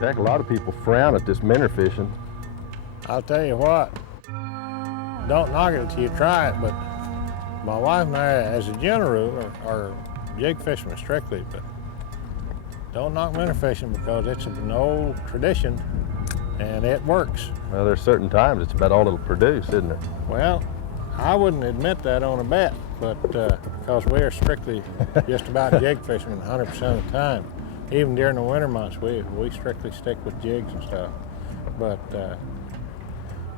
Jack, a lot of people frown at this minnow fishing. I'll tell you what, don't knock it until you try it, but my wife and I, as a general rule, are jig fishermen strictly, but don't knock minnow fishing because it's an old tradition and it works. Well, there's certain times it's about all it'll produce, isn't it? Well, I wouldn't admit that on a bet, but because we are strictly just about jig fishermen 100% of the time. Even during the winter months, we strictly stick with jigs and stuff. But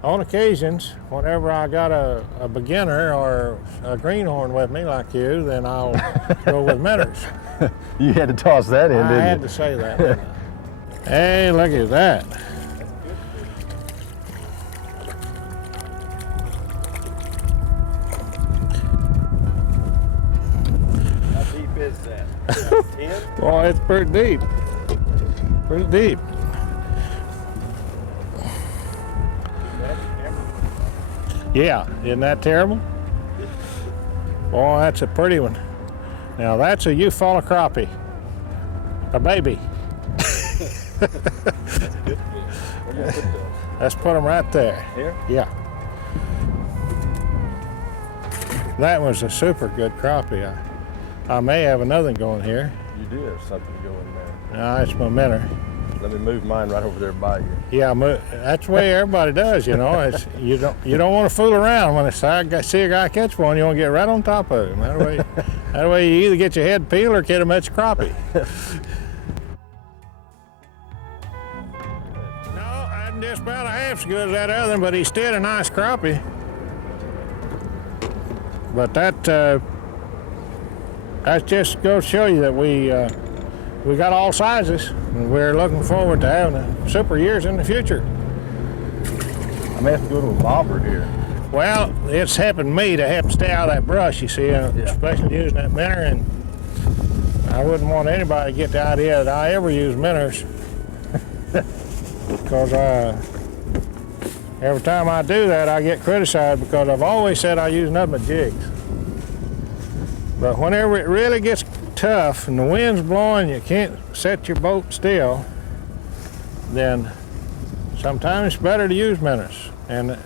on occasions, whenever I got a beginner or a greenhorn with me like you, then I'll go with minnows. You had to toss that in, didn't you? I had to say that, didn't I? Hey, look at that. How deep is that? 10? Boy, it's pretty deep. Pretty deep. Yeah, isn't that terrible? Boy, that's a pretty one. Now that's a Eufaula crappie, a baby. Let's put them right there. Here? Yeah. That was a super good crappie. I may have another one going here. You do have something going there. No, it's my minnow. Let me move mine right over there by you. Yeah, that's the way everybody does, you know. You don't want to fool around. When I see a guy catch one, you want to get right on top of him. That way you either get your head peeled or get him at your crappie. No, I'm just about half as good as that other one, but he's still a nice crappie. But that just goes to show you that we got all sizes, and we're looking forward to having super years in the future. I may have to go to a bobber here. Well, it's helping me to help stay out of that brush, you see, especially using that minnow, and I wouldn't want anybody to get the idea that I ever use minnows because every time I do that, I get criticized because I've always said I use nothing but jigs. But whenever it really gets tough and the wind's blowing, you can't set your boat still, then sometimes it's better to use minnows. And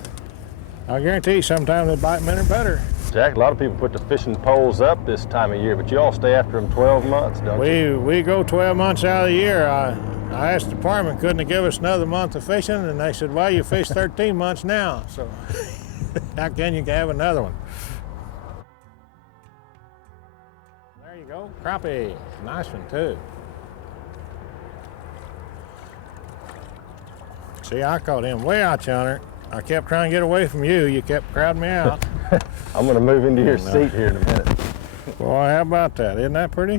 I guarantee sometimes they bite minnow better. Jack, a lot of people put the fishing poles up this time of year, but you all stay after them 12 months, don't you? We go 12 months out of the year. I asked the department, couldn't they give us another month of fishing? And they said, well, you fish 13 months now, so how can you have another one? There you go, crappie. Nice one, too. See, I caught him way out yonder. I kept trying to get away from you. You kept crowding me out. I'm going to move into your seat here in a minute. Boy, how about that? Isn't that pretty?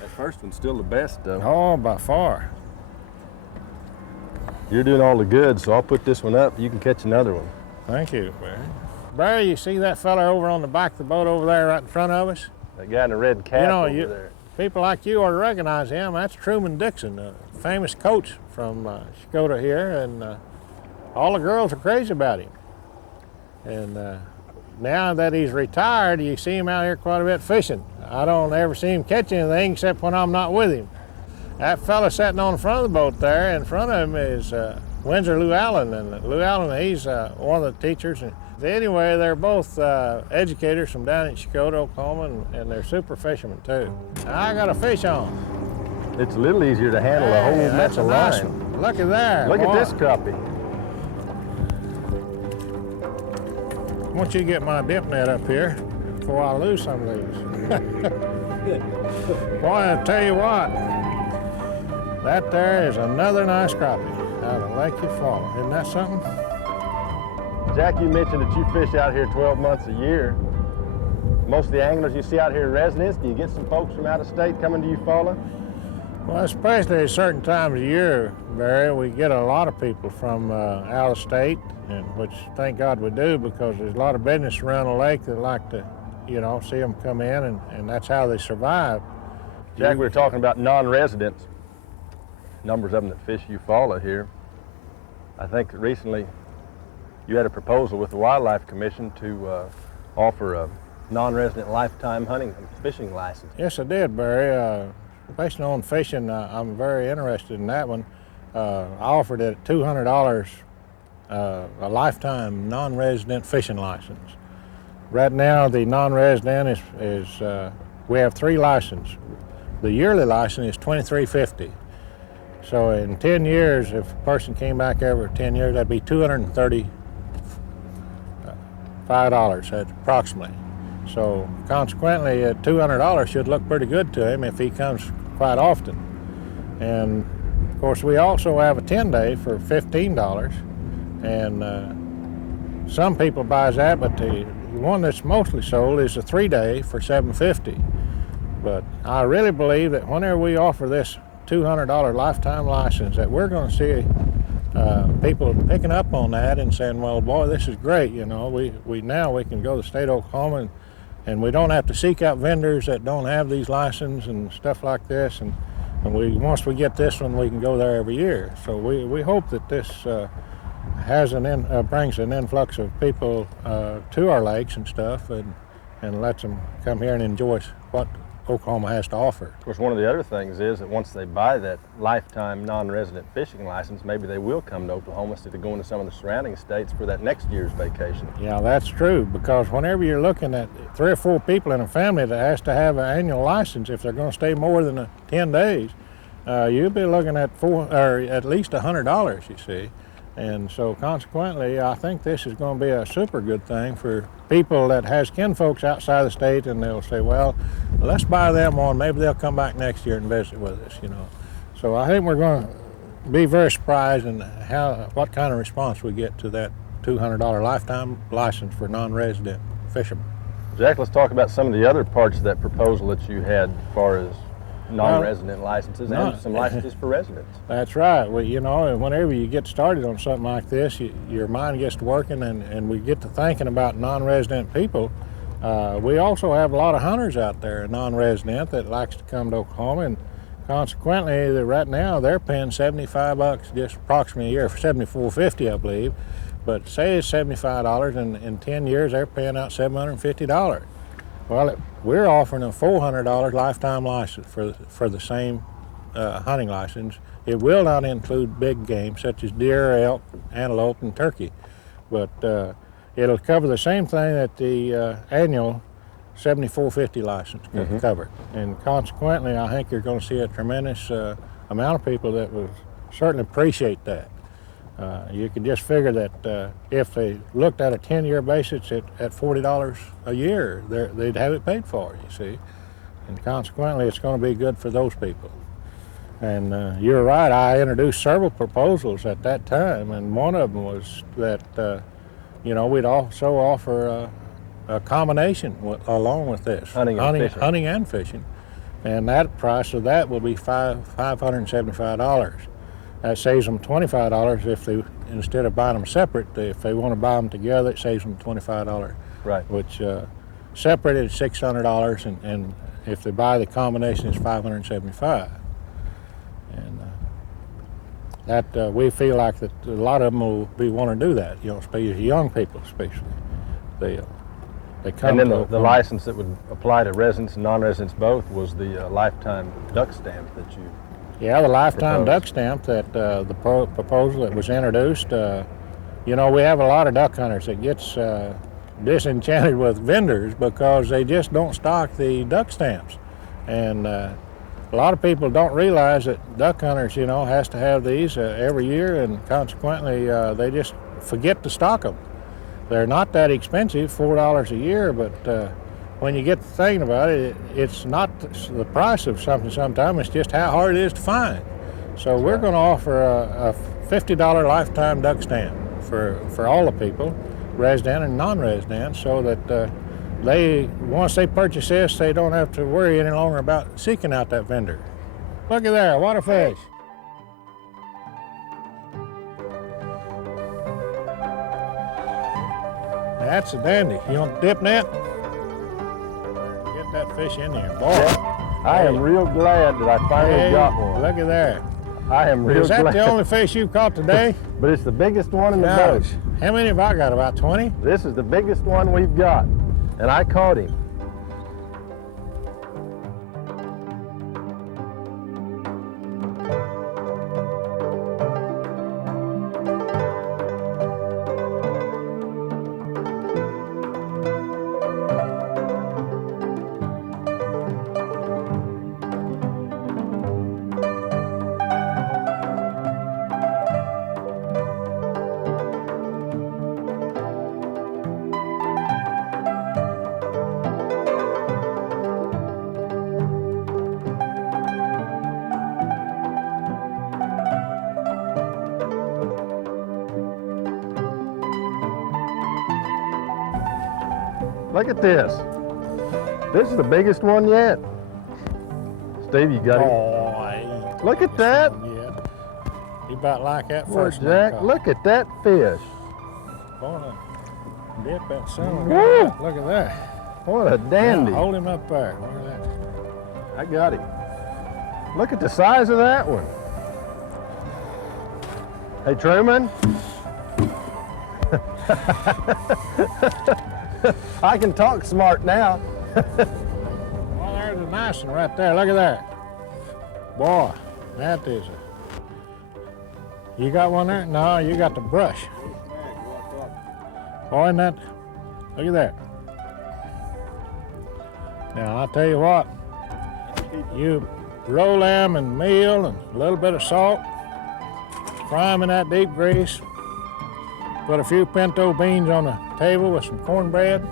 That first one's still the best, though. Oh, by far. You're doing all the good, so I'll put this one up. You can catch another one. Thank you, Barry. Barry, you see that fella over on the back of the boat over there right in front of us? That guy in the red cap over there. People like you ought to recognize him. That's Truman Dixon, a famous coach from Checotah here, and all the girls are crazy about him. And now that he's retired, you see him out here quite a bit fishing. I don't ever see him catch anything except when I'm not with him. That fella sitting on the front of the boat there, in front of him is Windsor Lou Allen, and Lou Allen, he's one of the teachers. And anyway, they're both educators from down in Checotah, Oklahoma, and they're super fishermen too. I got a fish on. It's a little easier to handle a whole mess of line. Nice one. Look at there. Look at this crappie. I want you to get my dip net up here before I lose some of these. Boy, I tell you what, that there is another nice crappie out of Lake Eufuala. Isn't that something? Jack, you mentioned that you fish out here 12 months a year. Most of the anglers you see out here are residents. Do you get some folks from out of state coming to Eufaula? Well, especially at certain times of year, Barry, we get a lot of people from out of state, and which thank God we do, because there's a lot of business around the lake that like to, you know, see them come in, and that's how they survive. Jack, we were talking about non-residents, numbers of them that fish Eufaula here. I think that recently you had a proposal with the Wildlife Commission to offer a non-resident lifetime hunting and fishing license. Yes, I did, Barry. based on fishing, I'm very interested in that one. I offered it $200 a lifetime non-resident fishing license. Right now, the non-resident is we have 3 licenses. The yearly license is $23.50. So in 10 years, if a person came back every 10 years, that'd be $235 approximately. So consequently, $200 should look pretty good to him if he comes quite often. And of course, we also have a 10-day for $15. And some people buys that, but the one that's mostly sold is a 3-day for $7.50. But I really believe that whenever we offer this $200 lifetime license, that we're going to see people picking up on that and saying, well, boy, this is great. You know, we now we can go to the state of Oklahoma and we don't have to seek out vendors that don't have these licenses and stuff like this. And once we get this one, we can go there every year. So we hope that this brings an influx of people to our lakes and stuff, and lets them come here and enjoy what Oklahoma has to offer. Of course, one of the other things is that once they buy that lifetime non-resident fishing license, maybe they will come to Oklahoma instead of going to some of the surrounding states for that next year's vacation. Yeah, that's true, because whenever you're looking at 3 or 4 people in a family that has to have an annual license, if they're going to stay more than 10 days, you'll be looking at at least $100, you see. And so consequently, I think this is going to be a super good thing for people that has kinfolks outside the state, and they'll say, well, let's buy them one. Maybe they'll come back next year and visit with us, you know. So I think we're going to be very surprised in what kind of response we get to that $200 lifetime license for non-resident fishermen. Jack, let's talk about some of the other parts of that proposal that you had as far as non-resident licenses and some licenses for residents. That's right. Well, you know, whenever you get started on something like this, your mind gets to working, and we get to thinking about non-resident people. We also have a lot of hunters out there, non-resident, that likes to come to Oklahoma, and consequently, right now they're paying $75 just approximately a year, for $74.50, I believe. But say it's $75, and in 10 years they're paying out $750. Well, we're offering a $400 lifetime license for the same hunting license. It will not include big game such as deer, elk, antelope, and turkey, but it'll cover the same thing that the annual $74.50 license can cover. And consequently, I think you're going to see a tremendous amount of people that will certainly appreciate that. You can just figure that if they looked at a 10-year basis at $40 a year, they'd have it paid for, you see. And consequently, it's going to be good for those people. And you're right, I introduced several proposals at that time, and one of them was that, you know, we'd also offer a combination along with this. Hunting and fishing. And that price of that will be $575. That saves them $25 if they, instead of buying them separate, if they want to buy them together, it saves them $25. Right. Which separate is $600, and if they buy the combination, it's $575. And that we feel like that a lot of them will want to do that. You know, especially young people, especially. They come. And then the license that would apply to residents and non-residents both was the lifetime duck stamp that you. Yeah, the lifetime duck stamp that the proposal that was introduced. You know, we have a lot of duck hunters that gets disenchanted with vendors because they just don't stock the duck stamps. And a lot of people don't realize that duck hunters, you know, has to have these every year, and consequently they just forget to stock them. They're not that expensive, $4 a year, but when you get to thinking about it, it's not the price of something sometimes, it's just how hard it is to find. So we're going to offer a $50 lifetime duck stamp for all the people, resident and non-resident, so that once they purchase this, they don't have to worry any longer about seeking out that vendor. Look at there, water fish. That's a dandy. You want to dip net? Get that fish in there, boy. Yeah. I am real glad that I finally got one. Look at there. I am real glad. Is that the only fish you've caught today? But it's the biggest one in the boat. How many have I got? About 20? This is the biggest one we've got, and I caught him. Look at this. This is the biggest one yet. Steve, you got it. Oh, Look at that. Yeah. He about like that Boy, first one. Jack, look at that fish. Boy, dip that son. Woo! Look at that. What a dandy. Now, hold him up there. Look at that. I got him. Look at the size of that one. Hey, Truman. I can talk smart now. Well, there's a nice one right there. Look at that. Boy, that is a... You got one there? No, you got the brush. Boy, isn't that... Look at that. Now, I'll tell you what. You roll them in meal and a little bit of salt. Fry them in that deep grease. Put a few pinto beans on the table with some cornbread.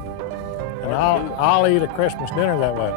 And I'll eat a Christmas dinner that way.